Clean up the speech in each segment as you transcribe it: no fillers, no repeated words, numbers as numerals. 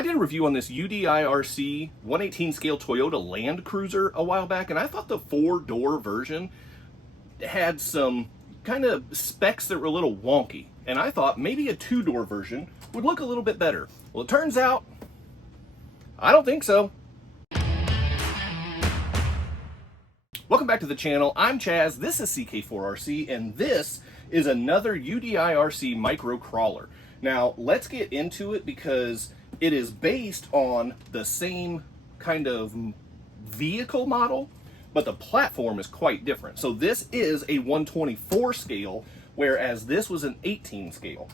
I did a review on this UDIRC 118 scale Toyota Land Cruiser a while back, and I thought the 4-door version had some kind of specs that were a little wonky. And I thought maybe a 2-door version would look a little bit better. Well, it turns out, I don't think so. Welcome back to the channel. I'm Chaz, this is CK4RC, and this is another UDIRC micro crawler. Now, let's get into it because it is based on the same kind of vehicle model, but the platform is quite different. So this is a 124 scale, whereas this was an 18 scale.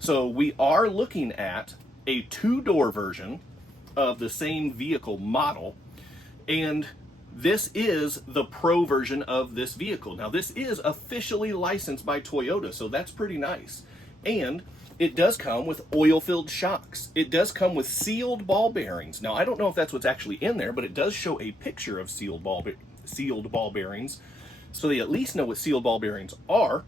So we are looking at a 2-door version of the same vehicle model, and this is the Pro version of this vehicle. Now, this is officially licensed by Toyota, so that's pretty nice. And it does come with oil-filled shocks. It does come with sealed ball bearings. Now, I don't know if that's what's actually in there, but it does show a picture of sealed ball bearings, so they at least know what sealed ball bearings are.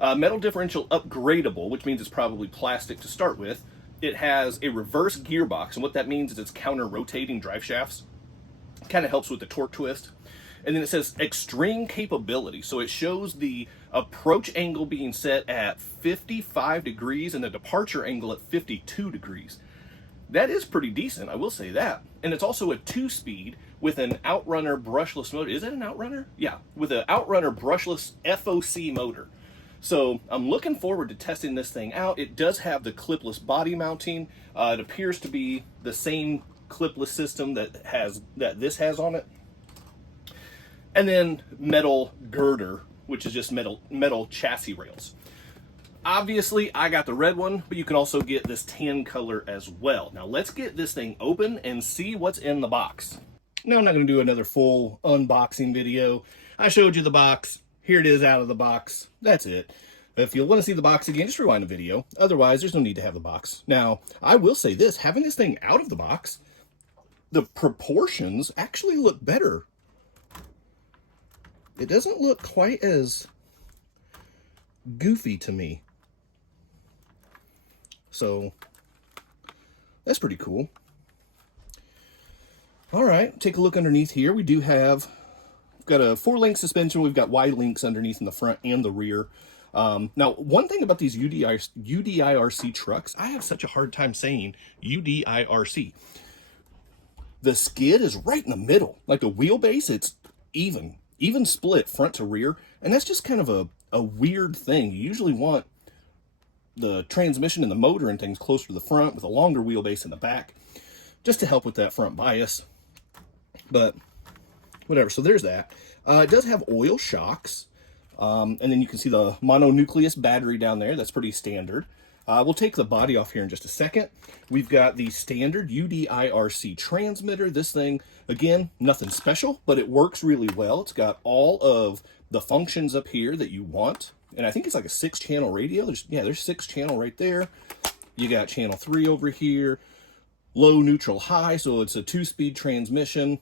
Metal differential upgradable, which means it's probably plastic to start with. It has a reverse gearbox, and what that means is it's counter-rotating drive shafts. Kind of helps with the torque twist. And then it says extreme capability. So it shows the approach angle being set at 55 degrees and the departure angle at 52 degrees. That is pretty decent, I will say that. And it's also a 2-speed with an Outrunner brushless motor. Is it an Outrunner? Yeah, with an Outrunner brushless FOC motor. So I'm looking forward to testing this thing out. It does have the clipless body mounting. It appears to be the same clipless system that this has on it. And then metal girder, which is just metal chassis rails. Obviously, I got the red one, but you can also get this tan color as well. Now, let's get this thing open and see what's in the box. Now, I'm not going to do another full unboxing video. I showed you the box. Here it is out of the box. That's it. If you want to see the box again, just rewind the video. Otherwise, there's no need to have the box. Now, I will say this. Having this thing out of the box, the proportions actually look better. It doesn't look quite as goofy to me. So, that's pretty cool. All right, take a look underneath here. We do have, we've got a 4-link suspension. We've got Y links underneath in the front and the rear. Now, one thing about these UDIRC trucks, I have such a hard time saying UDIRC. The skid is right in the middle. Like the wheelbase, it's even split front to rear. And that's just kind of a weird thing. You usually want the transmission and the motor and things closer to the front with a longer wheelbase in the back, just to help with that front bias. But whatever, so there's that. It does have oil shocks. And then you can see the mononucleus battery down there. That's pretty standard. We'll take the body off here in just a second. We've got the standard UDIRC transmitter. This thing, again, nothing special, but it works really well. It's got all of the functions up here that you want. And I think it's like a 6-channel radio. There's 6-channel right there. You got channel 3 over here. Low, neutral, high. So it's a 2-speed transmission.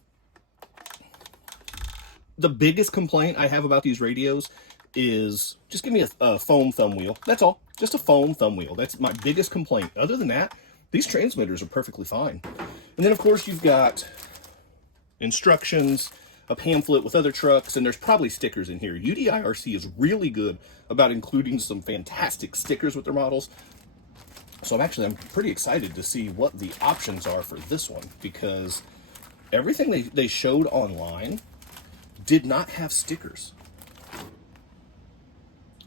The biggest complaint I have about these radios is just give me a foam thumb wheel. That's all. Just a foam thumb wheel. That's my biggest complaint. Other than that, these transmitters are perfectly fine. And then, of course, you've got instructions, a pamphlet with other trucks, and there's probably stickers in here. UDIRC is really good about including some fantastic stickers with their models. So I'm pretty excited to see what the options are for this one, because everything they showed online did not have stickers.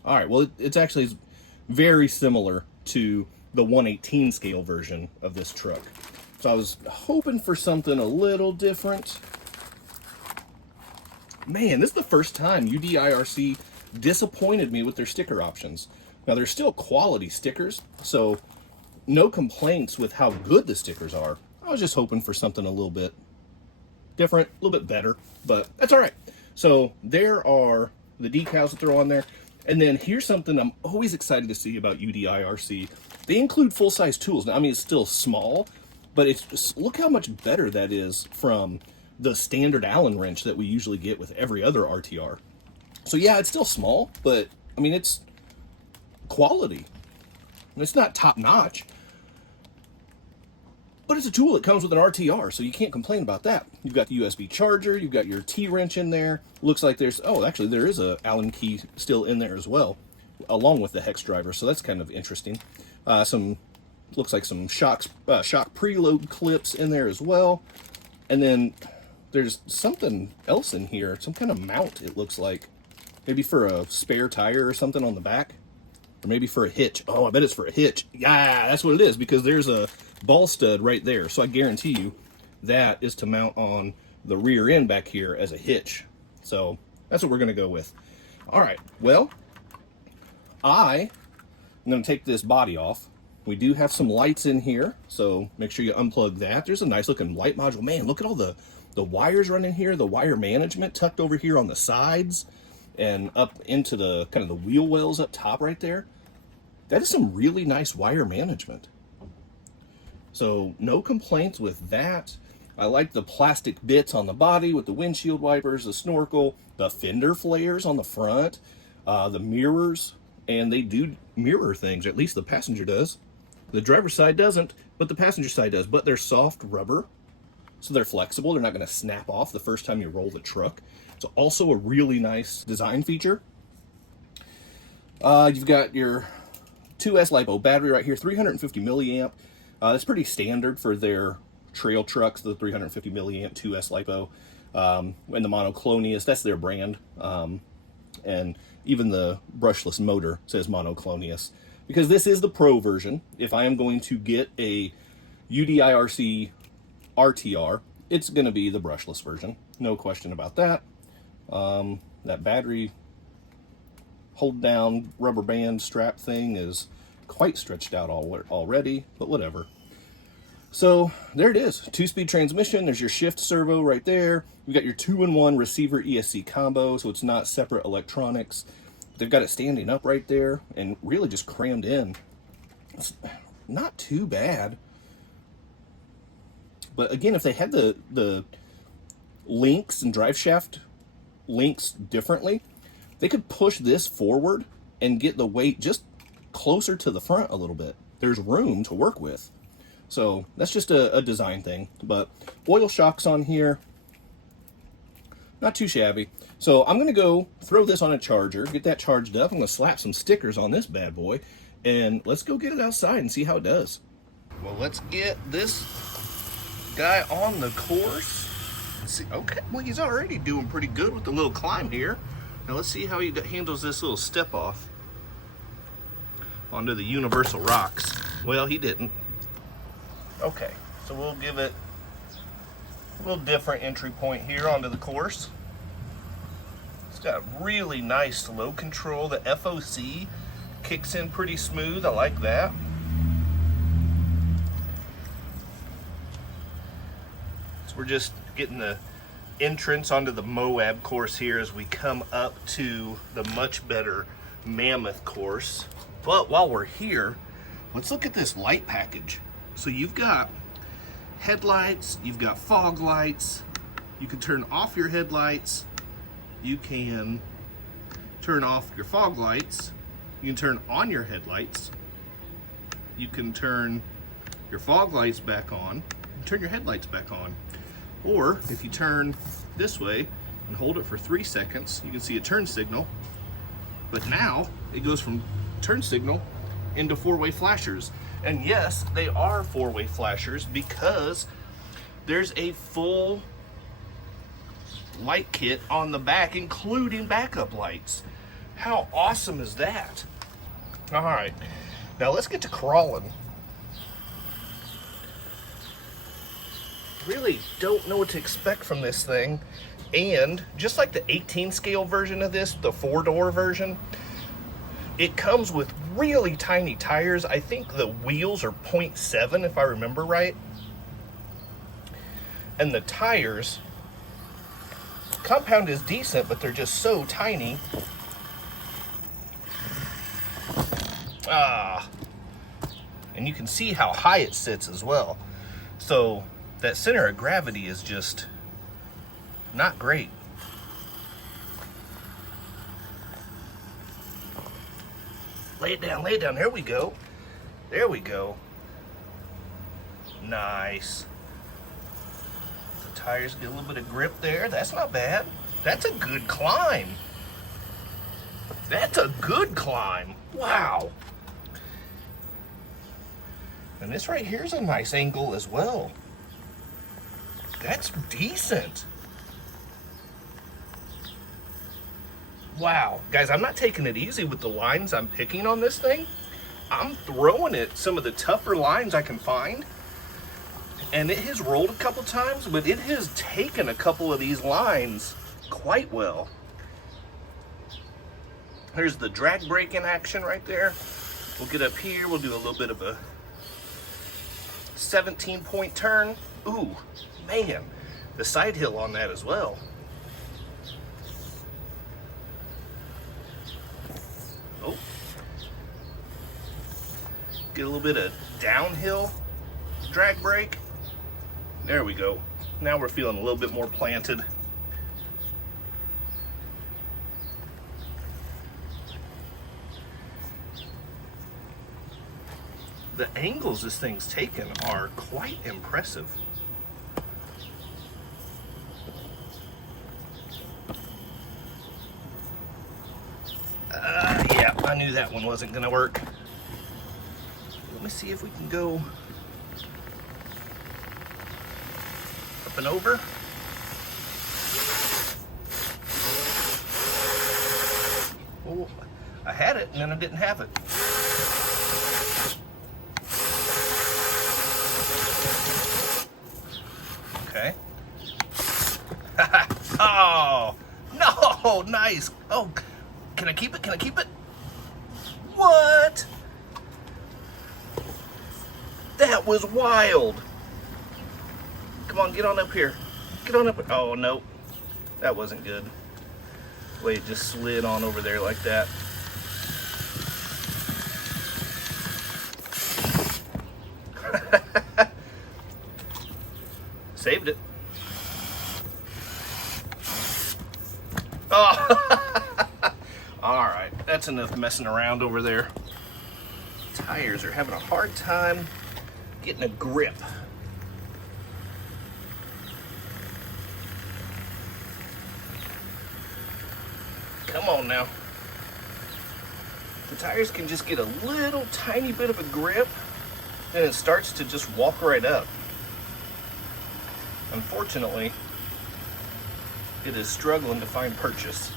All right, well, it's actually very similar to the 118 scale version of this truck. So I was hoping for something a little different. Man, this is the first time UDIRC disappointed me with their sticker options. Now, they're still quality stickers, so no complaints with how good the stickers are. I was just hoping for something a little bit different, a little bit better, but that's all right. So there are the decals that they're on there. And then here's something I'm always excited to see about UDIRC. They include full-size tools. Now, I mean, it's still small, but it's just, look how much better that is from the standard Allen wrench that we usually get with every other RTR. So yeah, it's still small, but I mean, it's quality. It's not top-notch. But it's a tool that comes with an RTR, so you can't complain about that. You've got the USB charger, you've got your T-wrench in there. Looks like there's, oh, actually there is a Allen key still in there as well, along with the hex driver, so that's kind of interesting. Looks like some shock preload clips in there as well. And then there's something else in here, some kind of mount it looks like. Maybe for a spare tire or something on the back. Or maybe for a hitch. Oh, I bet it's for a hitch. Yeah, that's what it is, because there's a ball stud right there. So I guarantee you that is to mount on the rear end back here as a hitch. So that's what we're going to go with. All right, well, I'm going to take this body off. We do have some lights in here, so make sure you unplug that. There's a nice looking light module. Man, look at all the wires running here, the wire management tucked over here on the sides and up into the kind of the wheel wells up top right there. That is some really nice wire management. So no complaints with that. I like the plastic bits on the body with the windshield wipers, the snorkel, the fender flares on the front, the mirrors, and they do mirror things, or at least the passenger does. The driver's side doesn't, but the passenger side does. But they're soft rubber, so they're flexible. They're not going to snap off the first time you roll the truck. It's also a really nice design feature. You've got your 2S LiPo battery right here, 350 milliamp. That's pretty standard for their trail trucks, the 350 milliamp 2S LiPo. And the monoclonius, that's their brand. And even the brushless motor says monoclonius. Because this is the Pro version. If I am going to get a UDIRC RTR, it's going to be the brushless version. No question about that. That battery hold down rubber band strap thing is quite stretched out already, but whatever. So there it is, 2-speed transmission. There's your shift servo right there. You've got your 2-in-1 receiver ESC combo, so it's not separate electronics. They've got it standing up right there and really just crammed in. It's not too bad. But again, if they had the links and drive shaft links differently, they could push this forward and get the weight just closer to the front a little bit. There's room to work with. So that's just a design thing. But oil shocks on here, not too shabby. So I'm going to go throw this on a charger, get that charged up. I'm going to slap some stickers on this bad boy, and let's go get it outside and see how it does. Well, let's get this guy on the course. Let's see. Okay, well, he's already doing pretty good with the little climb here. Now let's see how he handles this little step off onto the universal rocks. Well, he didn't. Okay, so we'll give it a little different entry point here onto the course. It's got really nice slow control. The FOC kicks in pretty smooth. I like that. So we're just getting the entrance onto the Moab course here as we come up to the much better Mammoth course. But while we're here, let's look at this light package. So you've got headlights, you've got fog lights, you can turn off your headlights, you can turn off your fog lights, you can turn on your headlights, you can turn your fog lights back on, and turn your headlights back on. Or if you turn this way and hold it for 3 seconds, you can see a turn signal. But now it goes from turn signal into 4-way flashers. And yes, they are 4-way flashers because there's a full light kit on the back, including backup lights. How awesome is that? All right, now let's get to crawling. Really don't know what to expect from this thing. And just like the 18 scale version of this, the 4-door version, it comes with really tiny tires. I think the wheels are 0.7 if I remember right. And the tires, compound is decent, but they're just so tiny. And you can see how high it sits as well. So that center of gravity is just not great. Lay it down, there we go. There we go. Nice. The tires get a little bit of grip there. That's not bad. That's a good climb. That's a good climb. Wow. And this right here is a nice angle as well. That's decent. Wow. Guys, I'm not taking it easy with the lines I'm picking on this thing. I'm throwing it some of the tougher lines I can find. And it has rolled a couple times, but it has taken a couple of these lines quite well. There's the drag brake in action right there. We'll get up here. We'll do a little bit of a 17-point turn. Ooh, man. The side hill on that as well. Oh. Get a little bit of downhill drag brake. There we go. Now we're feeling a little bit more planted. The angles this thing's taken are quite impressive. Yeah, I knew that one wasn't gonna work. Let me see if we can go up and over. Oh, I had it and then I didn't have it. Okay. Oh, no, nice. Oh, can I keep it? Can I keep it? What? That was wild. Come on, get on up here. Get on up. Oh, no. That wasn't good. The way it just slid on over there like that. Saved it. Oh, all right. That's enough messing around over there. Tires are having a hard time getting a grip. Come on now. The tires can just get a little tiny bit of a grip and it starts to just walk right up. Unfortunately, it is struggling to find purchase.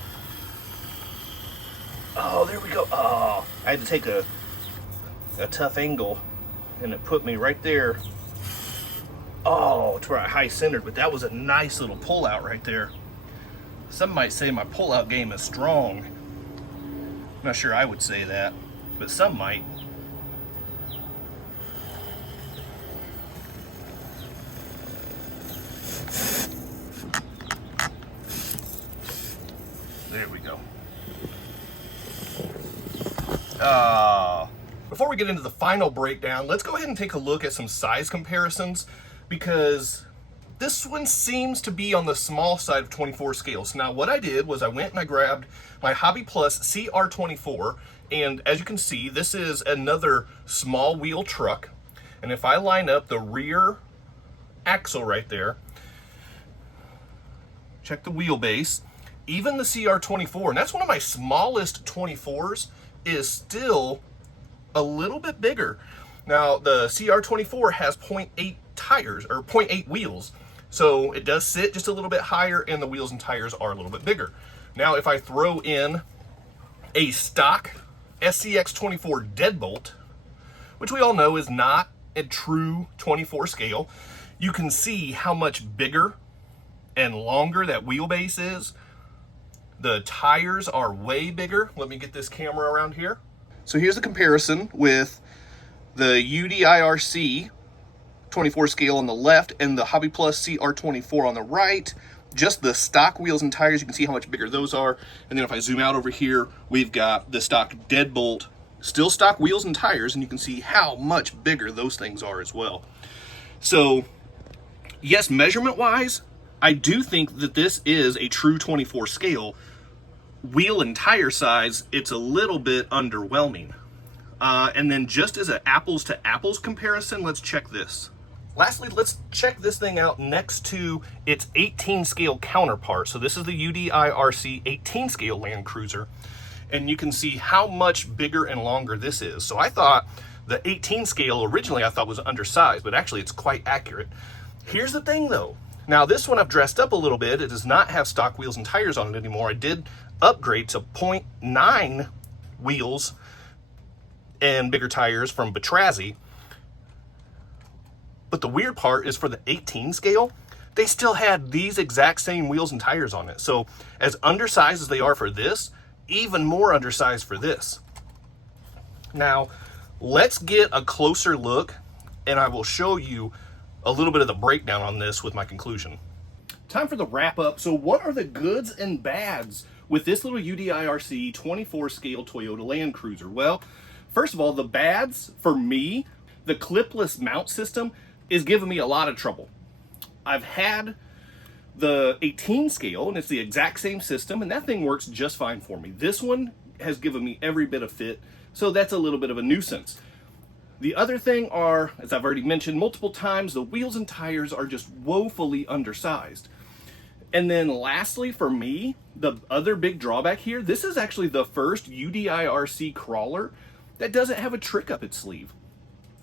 Oh, there we go. Oh, I had to take a tough angle and it put me right there. Oh, to where I high centered, but that was a nice little pull out right there. Some might say my pull out game is strong. I'm not sure I would say that, but some might. There we go. Before we get into the final breakdown, let's go ahead and take a look at some size comparisons, because this one seems to be on the small side of 24 scales. Now what I did was I went and I grabbed my Hobby Plus CR24, and as you can see, this is another small wheel truck. And if I line up the rear axle right there, check the wheelbase, even the CR24, and that's one of my smallest 24s, is still a little bit bigger. Now the CR24 has 0.8 tires, or 0.8 wheels, so it does sit just a little bit higher and the wheels and tires are a little bit bigger. Now if I throw in a stock SCX24 deadbolt, which we all know is not a true 24 scale, you can see how much bigger and longer that wheelbase is. The tires are way bigger. Let me get this camera around here. So here's a comparison with the UDIRC 24 scale on the left and the Hobby Plus CR24 on the right. Just the stock wheels and tires, you can see how much bigger those are. And then if I zoom out over here, we've got the stock deadbolt, still stock wheels and tires, and you can see how much bigger those things are as well. So yes, measurement wise, I do think that this is a true 24 scale. Wheel and tire size, it's a little bit underwhelming. And then just as an apples to apples comparison, let's check this. Lastly, let's check this thing out next to its 18 scale counterpart. So this is the UDIRC 18 scale Land Cruiser, and you can see how much bigger and longer this is. So I thought the 18 scale originally I thought was undersized, but actually it's quite accurate. Here's the thing though. Now this one I've dressed up a little bit. It does not have stock wheels and tires on it anymore. I did upgrade to 0.9 wheels and bigger tires from Batrazzi. But the weird part is for the 18 scale, they still had these exact same wheels and tires on it. So as undersized as they are for this, even more undersized for this. Now, let's get a closer look and I will show you a little bit of the breakdown on this with my conclusion. Time for the wrap up. So what are the goods and bads with this little UDIRC 24 scale Toyota Land Cruiser? Well, first of all, the bads for me, the clipless mount system is giving me a lot of trouble. I've had the 18 scale and it's the exact same system and that thing works just fine for me. This one has given me every bit of fit, so that's a little bit of a nuisance. The other thing are, as I've already mentioned multiple times, the wheels and tires are just woefully undersized. And then lastly for me, the other big drawback here, this is actually the first UDIRC crawler that doesn't have a trick up its sleeve.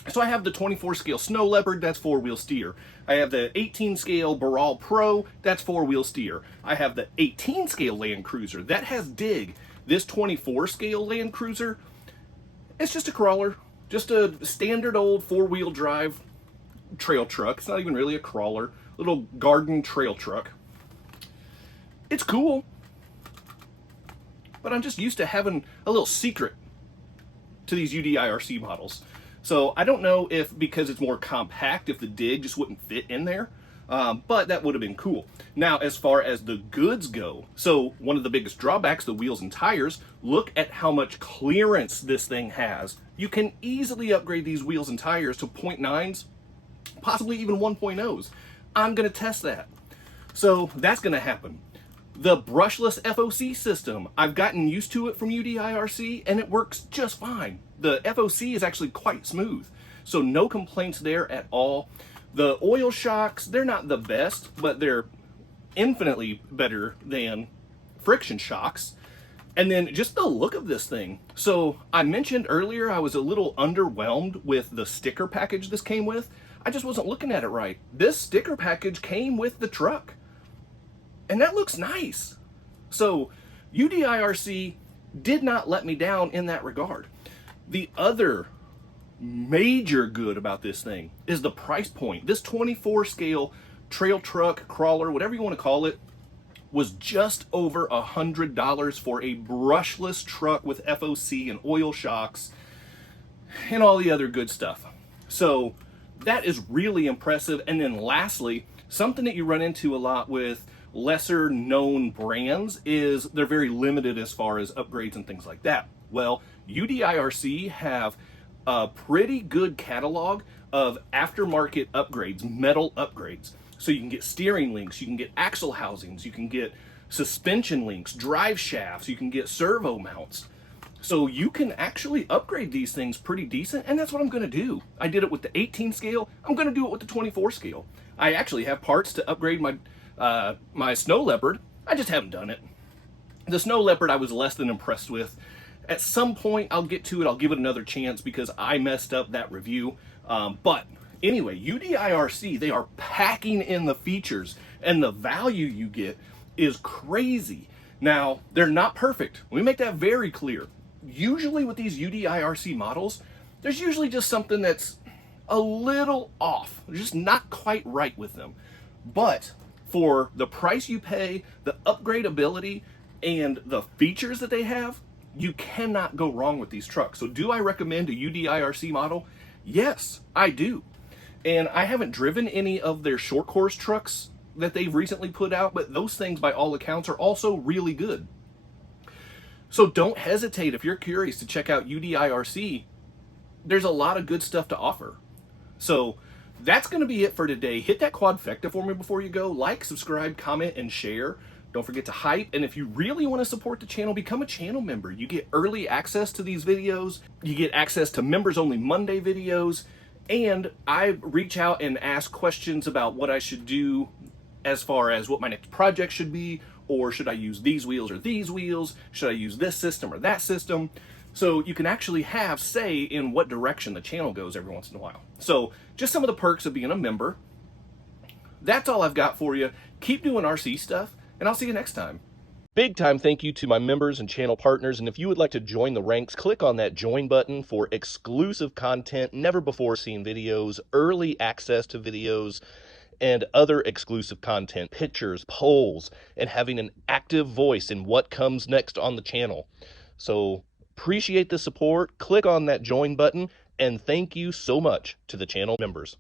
So I have the 24 scale Snow Leopard, that's 4-wheel steer. I have the 18 scale Baral Pro, that's 4-wheel steer. I have the 18 scale Land Cruiser, that has dig. This 24 scale Land Cruiser, it's just a crawler, just a standard old 4-wheel drive trail truck. It's not even really a crawler, little garden trail truck. It's cool, but I'm just used to having a little secret to these UDIRC models. So I don't know if because it's more compact, if the dig just wouldn't fit in there, but that would have been cool. Now, as far as the goods go, so one of the biggest drawbacks, the wheels and tires, look at how much clearance this thing has. You can easily upgrade these wheels and tires to 0.9s, possibly even 1.0s. I'm gonna test that. So that's gonna happen. The brushless FOC system, I've gotten used to it from UDIRC and it works just fine. The FOC is actually quite smooth, so no complaints there at all. The oil shocks, they're not the best, but they're infinitely better than friction shocks. And then just the look of this thing. So I mentioned earlier I was a little underwhelmed with the sticker package this came with. I just wasn't looking at it right. This sticker package came with the truck. And that looks nice. So UDIRC did not let me down in that regard. The other major good about this thing is the price point. This 24 scale trail truck, crawler, whatever you want to call it, was just over $100 for a brushless truck with FOC and oil shocks and all the other good stuff. So that is really impressive. And then lastly, something that you run into a lot with lesser known brands is they're very limited as far as upgrades and things like that. Well, UDIRC have a pretty good catalog of aftermarket upgrades, metal upgrades. So you can get steering links, you can get axle housings, you can get suspension links, drive shafts, you can get servo mounts. So you can actually upgrade these things pretty decent, and that's what I'm gonna do. I did it with the 18 scale, I'm gonna do it with the 24 scale. I actually have parts to upgrade my my Snow Leopard. I just haven't done it. The Snow Leopard I was less than impressed with. At some point I'll get to it, I'll give it another chance because I messed up that review. But anyway, UDIRC, they are packing in the features and the value you get is crazy. Now, they're not perfect. Let me make that very clear. Usually with these UDIRC models, there's usually just something that's a little off. They're just not quite right with them. But for the price you pay, the upgradability, and the features that they have, you cannot go wrong with these trucks. So do I recommend a UDIRC model? Yes, I do. And I haven't driven any of their short course trucks that they've recently put out, but those things by all accounts are also really good. So don't hesitate if you're curious to check out UDIRC. There's a lot of good stuff to offer. So that's going to be it for today. Hit that quadfecta for me before you go. Like, subscribe, comment, and share. Don't forget to hype. And if you really want to support the channel, become a channel member. You get early access to these videos. You get access to members only Monday videos. And I reach out and ask questions about what I should do as far as what my next project should be, or should I use these wheels or these wheels? Should I use this system or that system? So you can actually have say in what direction the channel goes every once in a while. So just some of the perks of being a member. That's all I've got for you. Keep doing RC stuff, and I'll see you next time. Big time thank you to my members and channel partners, and if you would like to join the ranks, click on that join button for exclusive content, never before seen videos, early access to videos, and other exclusive content, pictures, polls, and having an active voice in what comes next on the channel. So appreciate the support. Click on that join button, and thank you so much to the channel members.